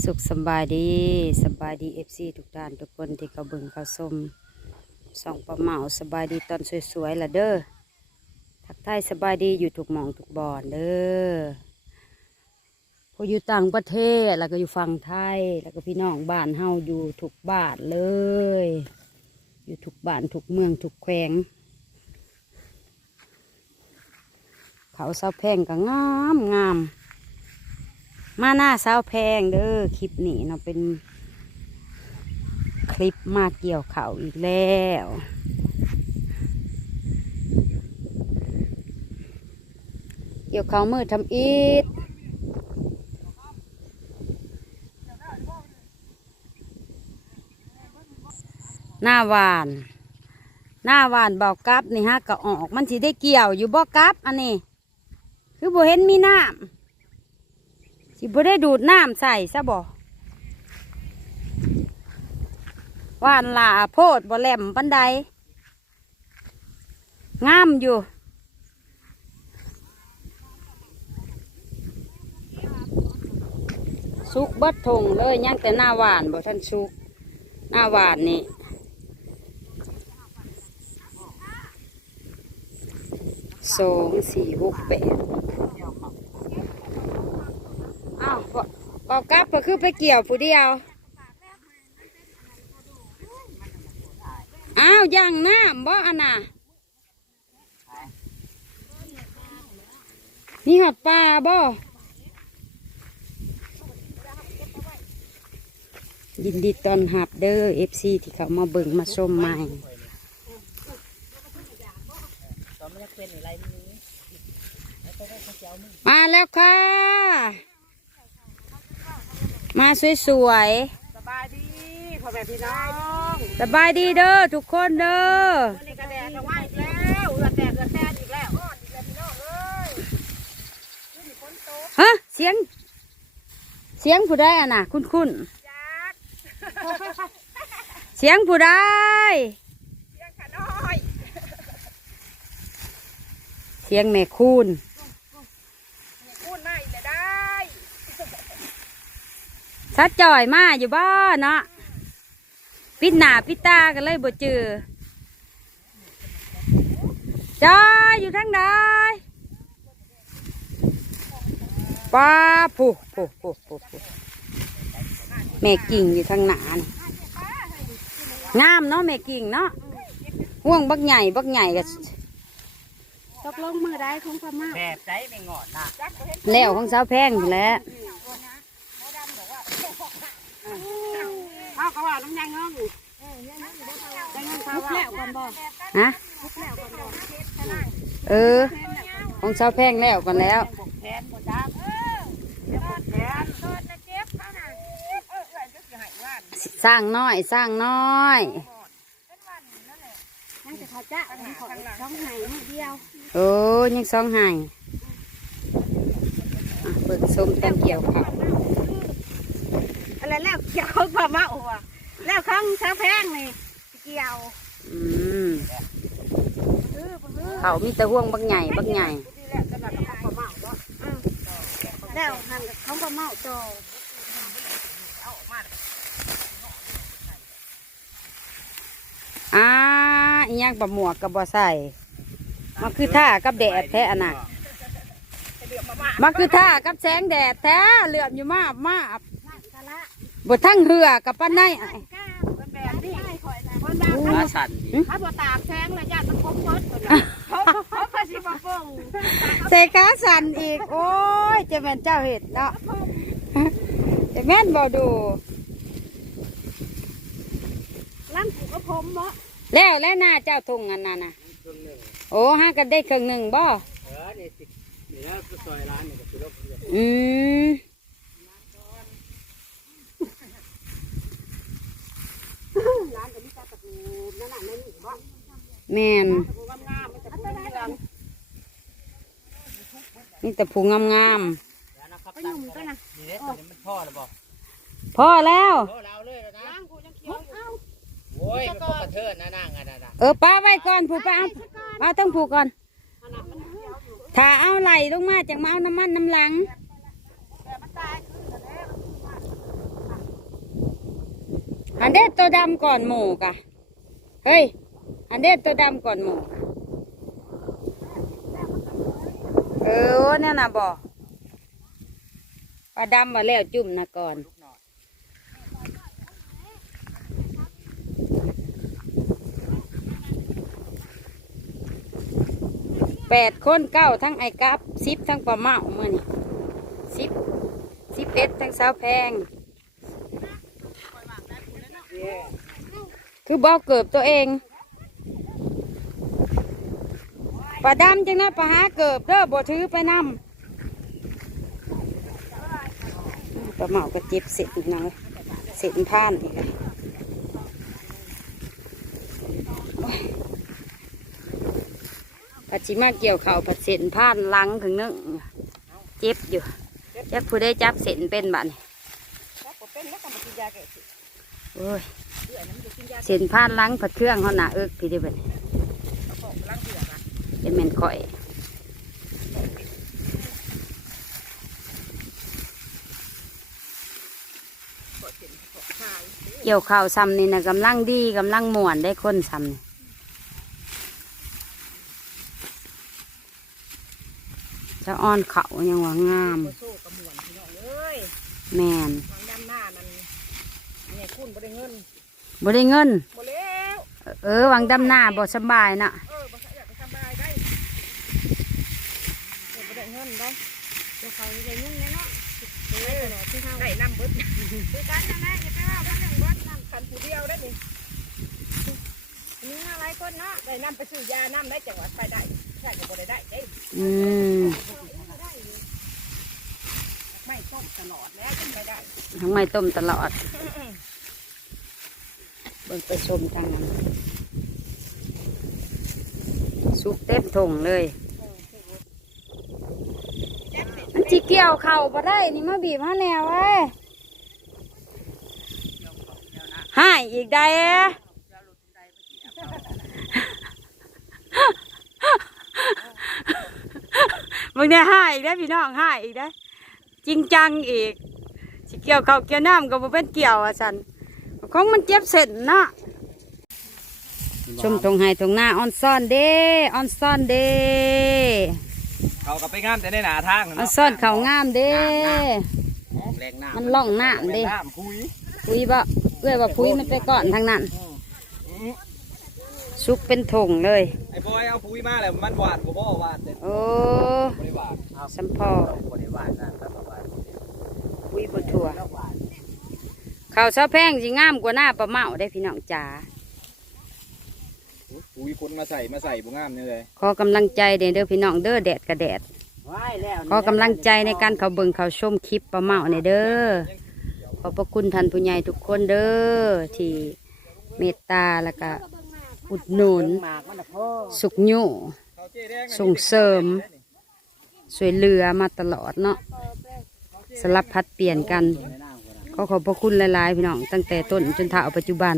สุขสบายดีสบายดีเอฟซีทุกท่านทุกคนที่เขาบิ่งเขาชมส่องประเหมาสบายดีตอนสวยๆละเด้อทักทายสบายดีอยู่ทุกหมองทุกบอนเด้อผู้อยู่ต่างประเทศแล้วก็อยู่ฝั่งไทย แล้วก็พี่น้องบ้านเฮาอยู่ทุกบ้านเลย อยู่ทุกบ้านทุกเมืองทุกแขวงเขาเสาแพงก็งามงาม มาหน้าเสาแพงเด้อคลิปนี้เนาะเป็น คลิปมาเกี่ยวเขาอีกแล้วเกี่ยวเขามือทำอีดหน้าหวาน หน้าหวานบอกกับนี่ฮะก็ออก มันสิได้เกี่ยวอยู่บอกกับอันนี้ คือบ่เห็นมีน้ำ สิบ่ได้ดูดน้ำใส่ซะบ่หวานหลาโพดบ่แหลมปันใดงามอยู่สุกเบิดทงเลยยังแต่หน้าหวานบ่ท่านสุกหน้าหวานนี่สองสี่หกแปดอ้าวบบ อกกลับก็คือไปเกี่ยวผู้เดียว อ้าวย่างน้ำบ่อันน่ะนี่หอดปลาบ่ยินดีต้อนรับเด้อเอฟซีที่เขามาเบิ่งมาชมใหม่มาแล้วค่ะ มาสวยสบายดีพ่อแม่พี่น้องๆสบายดีเด้อทุกคนเด้อวันนี้กระแดดก็ว่าอีกแล้วเอือแตกเอือแตกอีกแล้วอ้อนอีกแล้วพี่น้องเอ้ยฮะเสียง เสียงผู้ใดอะน่ะ คุ้นคุ้นจักๆเสียงผู้ใดเลี้ยงขาน้อยเสียงแม่คูณ พูดมาอีกแล้วได้ ซัดจ่อยมาอยู่บ้านเนาะปิดหน้าปิดตากันเลยบ่เจอจ้อยอยู่ทางใดป้าผู้ผู้ผู้ผู้ผู้แม่กิ่งอยู่ทางหนานี่งามเนาะแม่กิ่งเนาะห่วงบักใหญ่บักใหญ่ก็ตกลงมือได้ของพม่าแบบใจไม่งอดนะแล้วของสาวแพงอยู่แหล้ว เขา ก็ว่าน้ำยังน้องทุกแล้วก่อนบอกฮะเออ ของสาวแพงแล้วกันแล้วแทนหมดจ้าเออเดี๋ยวหมดแทนโดนนะเจ็บเขาน่ะเออเออจะสิหายสร้างน้อยสร้างน้อยนั่นจะเขางห้นิดเดียวโอ้ยังสองหายเปิดส้มแตงเกี่ยวข้า อะไรแล้วเกี่ยวพม่าอะแล้วข้างช้างแพงนี่เกี่ยวอืมเขามีแต่ห่วงบักใหญ่บักใหญ่ที่แรกก็แบบเขาเมาเนาะแล้วหันกับของพม่าโตอ่าอีหยังบะหมวกกับบ่ใส่มาคือท่ากับแดดแท้อันน่ะมาคือท่ากับแสงแดดแท้เหลือมอยู่มากมากกะละ บดทั้งเหือกับปั้นในอ้ายก้าเป็นแบบนี้ได้ข่อยนะคนดังอู้เขาสั่นเขาบ่ตากแทงระยะมันคมเบิดคนน่ะเขาเขาก็สิมาฟงเซกาสันอีก โอ้ยเจะแม่นเจ้าเห็ดเนาะเจะแม่นบ่ดูล้างผูกกระผมบ่แล้วแล้วหน้าเจ้าทุ่งอันนั้นน่ะโอ้ห้ากันได้ครึ่งหนึ่งบ่ เออนี่สินี่แล้วซอยร้านนี่ก็คือรถอืม มันพ่อแล้วบอกๆพอแล้วพ่อเราเลยนะล้างกูยังเขียวอยู่โอ้ยมันก็กระเทินนะนางอะนะเออป้าไว้ก่อนผูกไปเอาเอาต้องผูกก่อน ถ้าเอาไหลลงมาจากมาเอาน้ำมันน้ำหลังแต่มันตายคือแล้วอันเด็ดตัวดำก่อนหมูกะเฮ้ย อันเด็ดตัวดำก่อนหมูกะเออเนี่ยนะบอกปลาดำมาแล้วจุ่มนะก่อน แปดคนเก้าทั้งไอ้กับสิบทั้งปลาเมาเมื่อนี่สิบสิบเอ็ดทั้งสาวแพง คือบอกเกิบตัวเอง ปลาดำจังนะปลาหาเกิบเด้อบ่ถือไปนำปลาเหมาก็เจ็บเสร็จอีกหน่อยเสร็จผ่านอีกเลยปัจจิมาเกี่ยวเข่าผัดเสร็จผ่านลังถึงนึงเจ็บอยู่จักผู้ได้จับเสร็จเป็นบ้านี่ครับผมเป็นแล้วก็มากินยาแก้สิโอ้ยเดือดน้ำจผ่านลังผัดเครื่องเขาหนาเอิกพี่เด้อเบัด ของล้างเดือดอะ เป็นเหม็นข่อยกดเส้นกดชายเกี่ยวข้าวซ้ำนี่นะกำลังดีกำลังม่วนได้คนซ้ำนี่จะอ้อนเขายังว่างามโซ่กระมวนพี่น้องเอ้ยแมนวางดำหน้านั่นอันนี้คุณบ่ได้เงินบ่ได้เงินบ่แล้วเออวังดำหน้าบ่สบายนะเออบ่อยากไปทำบายได้เดี๋ยวบ่ได้เงินได้ เดี๋ยวเขาได้เงินแน่เนาะเออที่เฮาได้น้ำเบิดคือกันนะแม่อย่าไปว่าบ่หนึ่งเบิดน้ำคันผู้เดียวได้ดิมีอะไรคนเนาะได้น้ำไปซื้อยาน้ำได้จังหวัดไปได้ใช่ก็บ่ได้ได้เด้อืมไม่ต้มตลอดแล้วจังไม่ได้ทั้งไม่ต้มตลอดเบิ่งไปชมทางนั้นสุกเต็มถงเลย อันที่เกี่ยวเข่าบ่ได้ นี่มาบีบมาแนวเว้ให้อีกได้อะมึงได้ให้อีกได้พี่น้องให้อีกได้ จริงจังอีก สิเกี่ยวเขาเกี่ยวน้ำก็บ่เป็นเกี่ยวอะสันของมันเจ็บเส้นนะชมตรงไห้ตรงหน้าออนซ่อนเด้ออนซ่อนเด้ เขาก็ไปงามแต่ในหนาทางออนซ่อนเขางามเด้แรงน้ำมันล่องน้ำเด้น้ำคุยปุยบ่เอ้ยว่าปุยมันไปก่อนทางนั้นซุกเป็นถงเลยไอ้บอยเอาคุยมาแล้วมันหวานกว่าบ่หวานเด็ดโอ้บริหวานสัมพอบริหวานนะแต่หวานปุยบนถั่วข้าวเช้าแพงสิงามกว่าหน้าปลาเมาได้พี่น้องจ๋า คุยคนมาใส่มาใส่บุงามนี่เลยขอกำลังใจเด้อเด้อพี่น้องเด้อแดดกระแดดขอกำลังใจในการเขาเบิ่งเขาชมคลิปปลาเมาเนี่ยเด้อขอบพระคุณท่านผู้ใหญ่ทุกคนเด้อที่เมตตาแล้วก็อุดหนุนสุขยุส่งเสริมช่วยเหลือมาตลอดเนาะสลับพัดเปลี่ยนกันขอขอบพระคุณหลายๆพี่น้องตั้งแต่ต้นจนเท่าปัจจุบัน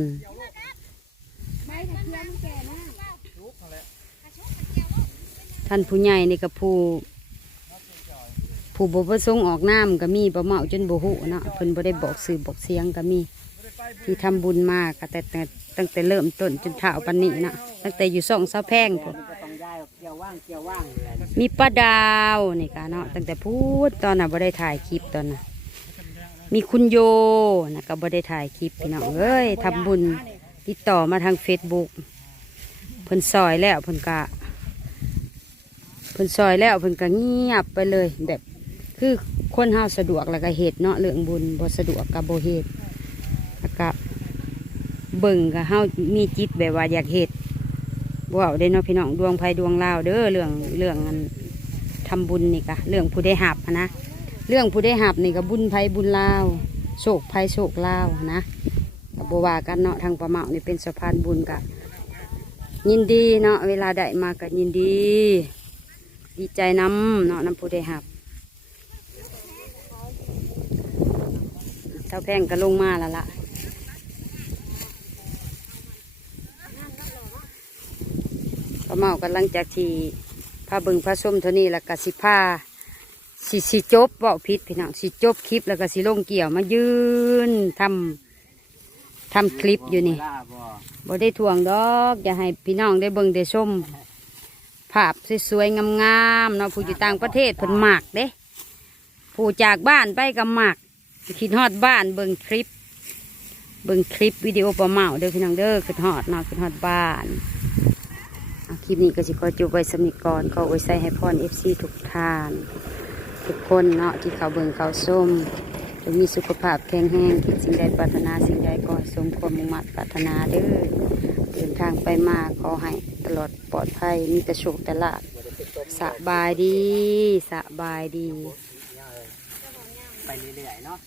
ท่านผู้ใหญ่นี่ก็ผู้ผู้บประสงออกน้ำก็มีประเมาจนบหูเนาะเพิ่นบ่ได้บอกสื่อบอกเสียงก็มี ที่ทำบุญมากแต่แต่ตั้งแต่เริ่มต้นจนเท่าปันนี้เนาะตั้งแต่อยู่ซ่องเสาแพงพุ่นมีป้าดาวนี่กะเนาะตั้งแต่พูดตอนน่ะบ่ได้ถ่ายคลิปตอนน่ะมีคุณโยนะก็บ่ได้ถ่ายคลิปพี่น้องเอ้ยทำบุญติดต่อมาทางเฟซบุ๊กเพิ่นซอยแล้วเพิ่นกะ เพิ่นซอยแล้วเพิ่นก็เงียบไปเลยแบบ คือคนเฮาสะดวกแล้วก็เหตุเนาะเรื่องบุญบ่สะดวกก็บ่เฮ็ดแล้วก็เบิ่งก็เฮามีจิตแบบว่าอยากเฮ็ดบ่เอาได้เนาะพี่น้องดวงไผดวงลาวเด้อเรื่องเรื่องอันทำบุญนี่ก็เรื่องผู้ได้หับนะเรื่องผู้ได้หับนี่ก็บุญไผบุญลาวโศกไผโศกลาวนะก็บ่ว่ากันเนาะทางประเมานี่เป็นสะพานบุญก็ยินดีเนาะเวลาได้มาก็ยินดี ดีใจน้ำเนาะน้ำผู้ได้หับเท่าแพงก็ลงมาแล้วล่ะพอเมากันหลังจากที่พาเบึงพาส้มเท่านี้แล้วก็สิพาสิสิจบเบาพิษพี่น้องสิจบคลิปแล้วก็สิลงเกี่ยวมายืนททำคลิปอยู่นี่ลาบ่บ่ได้ทวงดอก อย่าให้พี่น้องได้เบิ่งได้ชม ภาพสวยๆงามๆเนาะผู้อยู่ต่างประเทศเพิ่นมักเด้ผู้จากบ้านไปก็มักคิดฮอดบ้านเบิ่งคลิป เบิ่งคลิปวิดีโอประเมาเด้อพี่น้องเด้อขึ้นฮอดเนาะขึ้นฮอดบ้านเอาคลิปนี้ก็สิขอจบไว้สำนิกรขอไว้ใส่ให้พร FC ทุกทาน ทุกคนเนาะที่เขาเบิ่งเขาส้มจงมีสุขภาพแข็งแรงคิดสิ่งใดปรารถนาสิ่งใดก็สมความมุ่งมั่นปรารถนาเด้อเดินทางไปมาขอให้ตลอด ปลอดภัย มีแต่โชคแต่ลาภสบายดีสบายดี ไปเรื่อยๆเนาะ